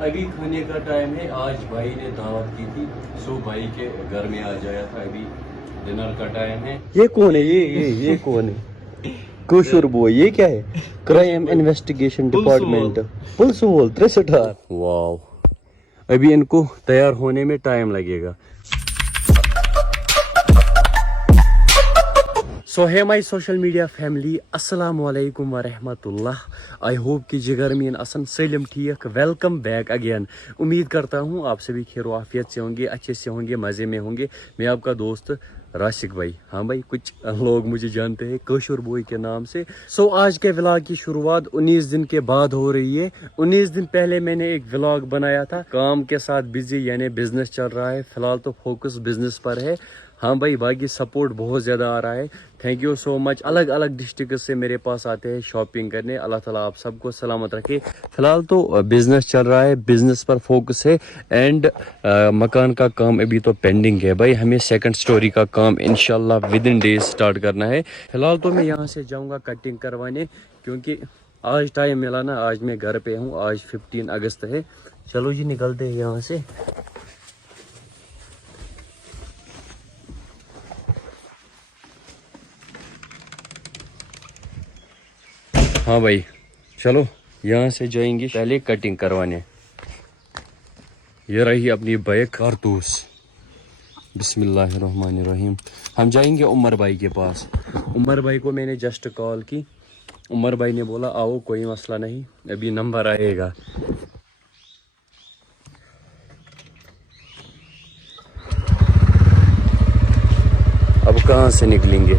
ابھی کھانے کا ٹائم ہے. آج بھائی نے دعوت کی تھی, سو بھائی کے گھر میں آ جایا تھا. ابھی ڈنر کا ٹائم ہے. یہ کون ہے؟ یہ کون ہے؟ کوشر بوائے. یہ کیا ہے؟ Crime investigation department. پلس وول 3 سٹار. واو. ابھی ان کو تیار ہونے میں ٹائم لگے گا. سو ہے مائی سوشل میڈیا فیملی, السلام علیکم ورحمۃ اللہ. آئی ہوپ کہ جگر مین اصن سلم ٹھیک. Welcome back again. امید کرتا ہوں آپ سبھی خیر و عافیت سے ہوں گے, اچھے سے ہوں گے, مزے میں ہوں گے. میں آپ کا دوست راشق بھائی. ہاں بھائی, کچھ لوگ مجھے جانتے ہیں کوشر بوائے کے نام سے. سو آج کے ولاگ کی شروعات 19 دن کے بعد ہو رہی ہے. 19 دن پہلے میں نے ایک ولاگ بنایا تھا. کام کے ساتھ بزی, یعنی بزنس چل رہا ہے فی الحال, تو فوکس بزنس پر ہے. ہاں بھائی, باقی سپورٹ بہت زیادہ آ رہا ہے. تھینک یو سو مچ. الگ الگ ڈسٹرکٹ سے میرے پاس آتے ہیں شاپنگ کرنے. اللہ تعالیٰ آپ سب کو سلامت رکھے. فی الحال تو بزنس چل رہا ہے, بزنس پر فوکس ہے. اینڈ مکان کا کام ابھی تو پینڈنگ ہے بھائی. ہمیں سیکنڈ سٹوری کا کام انشاءاللہ ود ان ڈیز سٹارٹ کرنا ہے. فی الحال تو میں یہاں سے جاؤں گا کٹنگ کروانے, کیونکہ آج ٹائم ملا نا. آج میں گھر پہ ہوں. آج 15 اگست ہے. چلو جی نکلتے ہیں یہاں سے. ہاں بھائی چلو یہاں سے جائیں گے پہلے کٹنگ کروانے. یہ رہی اپنی بائک کارتوس. بسم اللہ الرحمن الرحیم. ہم جائیں گے عمر بھائی کے پاس. عمر بھائی کو میں نے جسٹ کال کی. عمر بھائی نے بولا آؤ, کوئی مسئلہ نہیں, ابھی نمبر آئے گا. اب کہاں سے نکلیں گے؟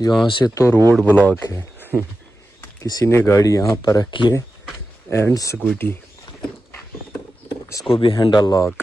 یہاں سے تو روڈ بلاک ہے. کسی نے گاڑی یہاں پر رکھی ہے اینڈ اسکوٹی. اس کو بھی ہینڈل لاک.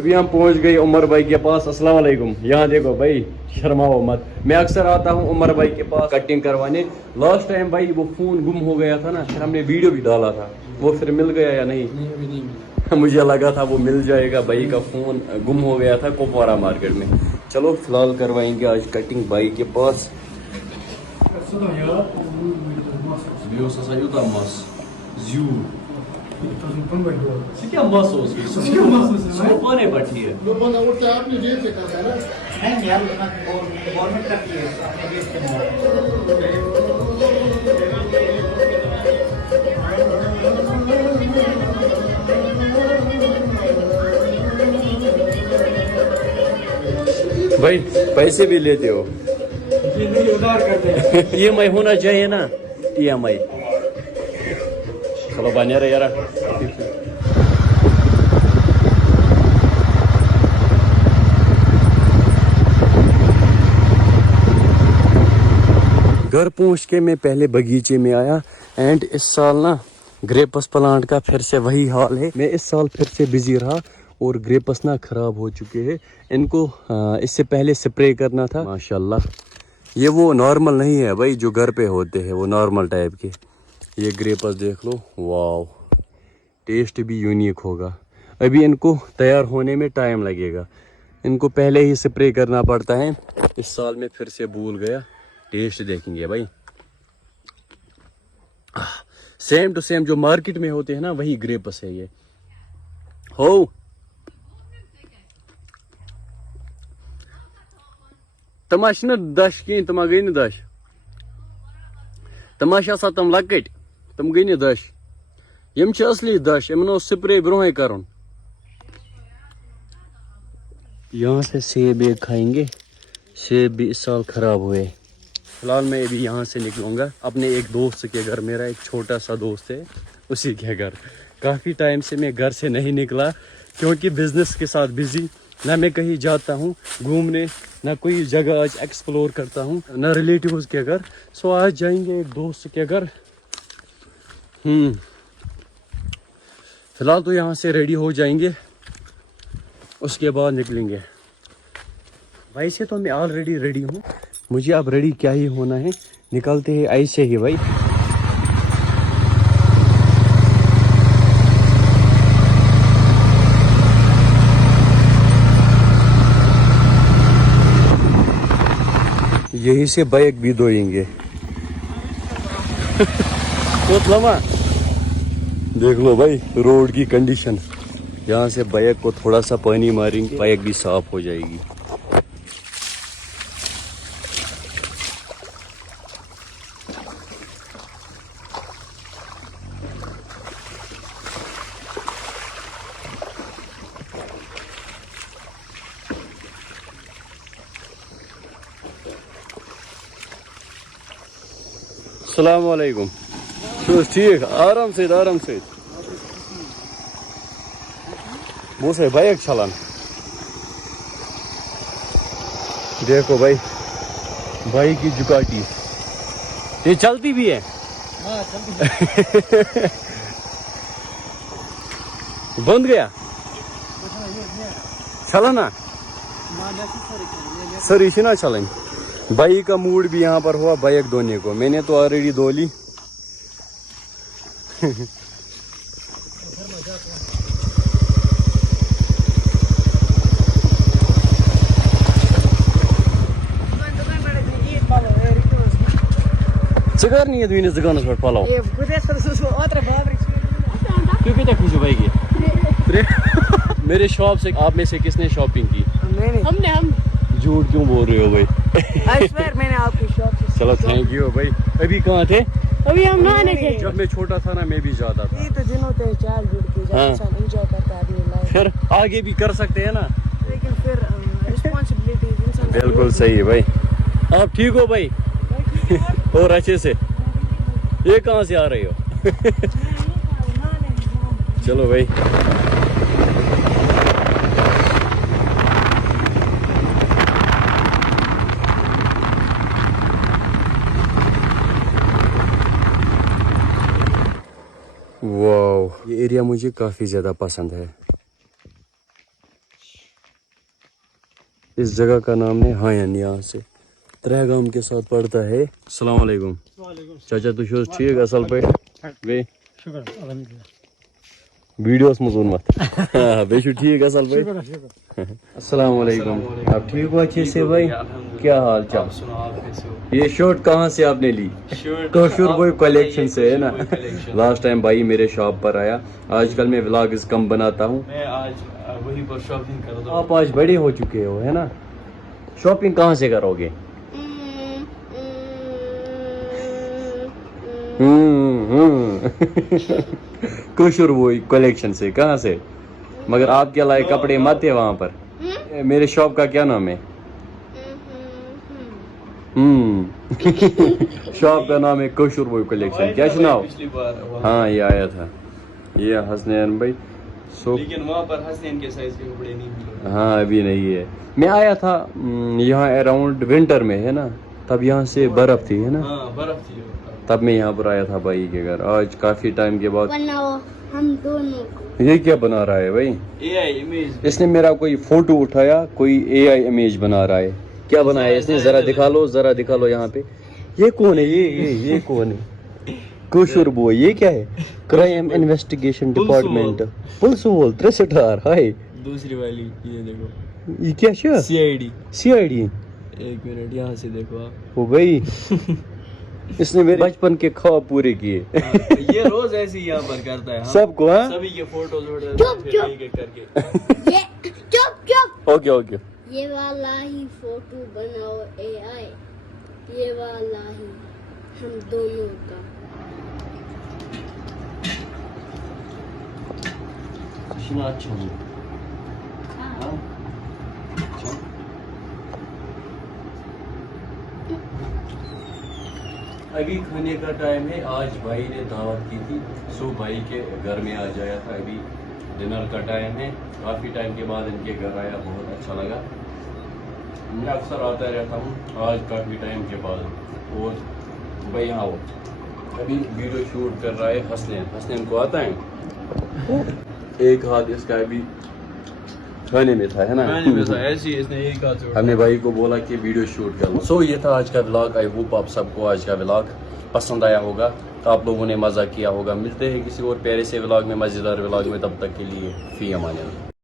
ابھی ہم پہنچ گئے عمر بھائی کے پاس. السلام علیکم. یہاں دیکھو بھائی, شرماؤ مت. میں اکثر آتا ہوں عمر بھائی کے پاس کٹنگ کروانے. لاسٹ ٹائم بھائی وہ فون گم ہو گیا تھا نا, پھر ہم نے ویڈیو بھی ڈالا تھا. وہ پھر مل گیا یا نہیں؟ ابھی نہیں ملا. مجھے لگا تھا وہ مل جائے گا. بھائی کا فون گم ہو گیا تھا کوپوارا مارکیٹ میں. چلو فی الحال کروائیں گے آج کٹنگ بھائی کے پاس. بھائی پیسے بھی لیتے ہو؟ ای ایم آئی ہونا چاہیے نا, ای ایم آئی. چلو بنے رہے یار. گھر پہنچ کے میں پہلے باغیچے میں آیا. اینڈ اس سال نا گریپس پلانٹ کا پھر سے وہی حال ہے. میں اس سال پھر سے بزی رہا اور گریپس نا خراب ہو چکے ہیں. ان کو اس سے پہلے سپرے کرنا تھا. ماشاءاللہ یہ وہ نارمل نہیں ہے بھائی جو گھر پہ ہوتے ہیں, وہ نارمل ٹائپ کے. یہ گریپس دیکھ لو, واو, ٹیسٹ بھی یونیک ہوگا. ابھی ان کو تیار ہونے میں ٹائم لگے گا. ان کو پہلے ہی سپرے کرنا پڑتا ہے. اس سال میں پھر سے بھول گیا. ٹیسٹ دیکھیں گے بھائی, سیم ٹو سیم جو مارکیٹ میں ہوتے ہیں نا وہی گریپس ہے یہ. ہو تم نا دش کہیں, تم گئی نا دش, تم آسان تم لکٹ, تم گئی نا دش. یم اصلی دش, یمن سپرے برونہے کرن. یہاں سے سیب ایک کھائیں گے. سیب بھی اس سال خراب ہوئے. فی الحال میں ابھی یہاں سے نکلوں گا اپنے ایک دوست کے گھر. میرا ایک چھوٹا سا دوست ہے, اسی کے گھر. کافی ٹائم سے میں گھر سے نہیں نکلا. क्योंकि बिजनेस के साथ बिजी, ना मैं कहीं जाता हूँ घूमने, ना कोई जगह आज एक्सप्लोर करता हूँ, ना रिलेटिव्स के घर। सो आज जाएंगे एक दोस्त के घर। फिलहाल तो यहाँ से रेडी हो जाएंगे, उसके बाद निकलेंगे। वैसे तो मैं ऑलरेडी रेडी हूँ, मुझे अब रेडी क्या ही होना है, निकलते हैं ऐसे ही भाई। यहीं से बाइक भी धोएंगे। बहुत लम्बा देख लो भाई रोड की कंडीशन, यहाँ से बाइक को थोड़ा सा पानी मारेंगे, बाइक भी साफ हो जाएगी। अस्सलाम वालेकुम। ठीक, आराम से वो से बाइक चलान। देखो भाई बाइक की जुकाटी, ये चलती भी है। बंद गया चला ना सर, इसी ना चलें। बाइक का मूड भी यहाँ पर हुआ बाइक धोने को, मैंने तो ऑलरेडी धो ली। Cigar नहीं है दुनिया दुकान पर पालाओ। ये गुदेश पर सुसु ओत्र बाबरी। क्यों कितना खुश हो भाई ये? मेरे शॉप से आप में से किसने शॉपिंग की? हमने। हम झूठ क्यों बोल रहे हो भाई? I swear मैंने आपकी शॉप से। चलो थैंक यू भाई। अभी कहाँ थे? अभी हम नहाने थे। जब मैं छोटा था ना मैं भी जाता था। ये तो दिनों ते चाल जुड़ के जब इंसान एंजॉय करता है अपनी लाइफ, फिर आगे भी कर सकते हैं ना, लेकिन फिर रिस्पांसिबिलिटी इंसान। बिल्कुल सही है भाई। आप ठीक हो भाई? और अच्छे से। ये कहाँ से आ रहे हो? चलो भाई। वाह, ये एरिया मुझे काफी ज्यादा पसंद है। इस जगह का नाम है हायन, यहाँ से त्रेगाम के साथ पड़ता है। अस्सलाम वालेकुम। चाचा तु छो ठीक असल पे बे शुक्र अल्हम्दुलिल्लाह वीडियोस मजून मत बे छु ठीक असल पे। अस्सलाम वालेकुम। आप ठीक हो अच्छे से भाई? क्या हाल चाल? ये शर्ट कहाँ से आपने ली? कशूर बॉय कलेक्शन से है ना। लास्ट टाइम भाई मेरे शॉप पर आया। आजकल मैं व्लॉग्स कम बनाता हूँ, मैं आज वही पर शॉपिंग कर रहा हूँ। आप आज बड़े हो चुके हो है ना, शॉपिंग कहाँ से करोगे? कशूर बॉय कलेक्शन से। कहाँ से? मगर आपके लायक कपड़े मत है वहाँ पर। मेरे शॉप का क्या नाम है? शॉप का नाम है कशूर बॉय कलेक्शन। क्या सुनाओ? हाँ ये आया था, ये हसनैन भाई। लेकिन वहाँ पर हसनैन के साइज के कपड़े नहीं मिले। हाँ अभी नहीं है। मैं आया था यहाँ अराउंड विंटर में है ना, तब यहाँ से बर्फ थी है ना। हाँ बर्फ थी, तब मैं यहाँ पर आया था भाई के घर। आज काफी टाइम के बाद हम दोनों। ये क्या बना रहा है भाई? AI image. इसने मेरा कोई फोटो उठाया, कोई AI इमेज बना रहा है। क्या बनाया इसने? जरा दिखा लो यहाँ पे। ये कौन है? ये कौन है? कशूर बॉय। ये क्या है? क्राइम इन्वेस्टिगेशन डिपार्टमेंट पुलिस वोल 63। हाय दूसरी वाली ये देखो, ये क्या है? CID। एक मिनट यहाँ से देखो आप। ओ भाई इसने मेरे बचपन के ख्वाब पूरे किए। ये रोज ऐसे ही यहाँ पर करता है सबको। हाँ सभी के फोटोज करके। चुप ओके। ये वाला ही फोटो बनाओ AI, ये वाला ही हम दोनों का। अच्छा अभी खाने का टाइम है। आज भाई ने दावत की थी, सो भाई के घर में आ जाया था। अभी डिनर का टाइम है, काफ़ी टाइम के बाद इनके घर आया, बहुत अच्छा लगा। मैं अक्सर आता रहता हूँ, आज काफ़ी टाइम के बाद। और भाई हाँ, वो अभी वीडियो शूट कर रहा है हसनैन को आता है। एक हाथ इसका अभी खाने में था, है ना? ऐसे ही इसने एक हाथ जोड़ा। हमने भाई को बोला कि वीडियो शूट कर लो। सो ये था आज का व्लॉग। आई होप आप सबको आज का व्लॉग पसंद आया होगा, तो आप लोगों ने मज़ा किया होगा। मिलते हैं किसी और प्यारे से व्लॉग में, मज़ेदार व्लॉग में, तब तक के लिए फी अमान अल्लाह।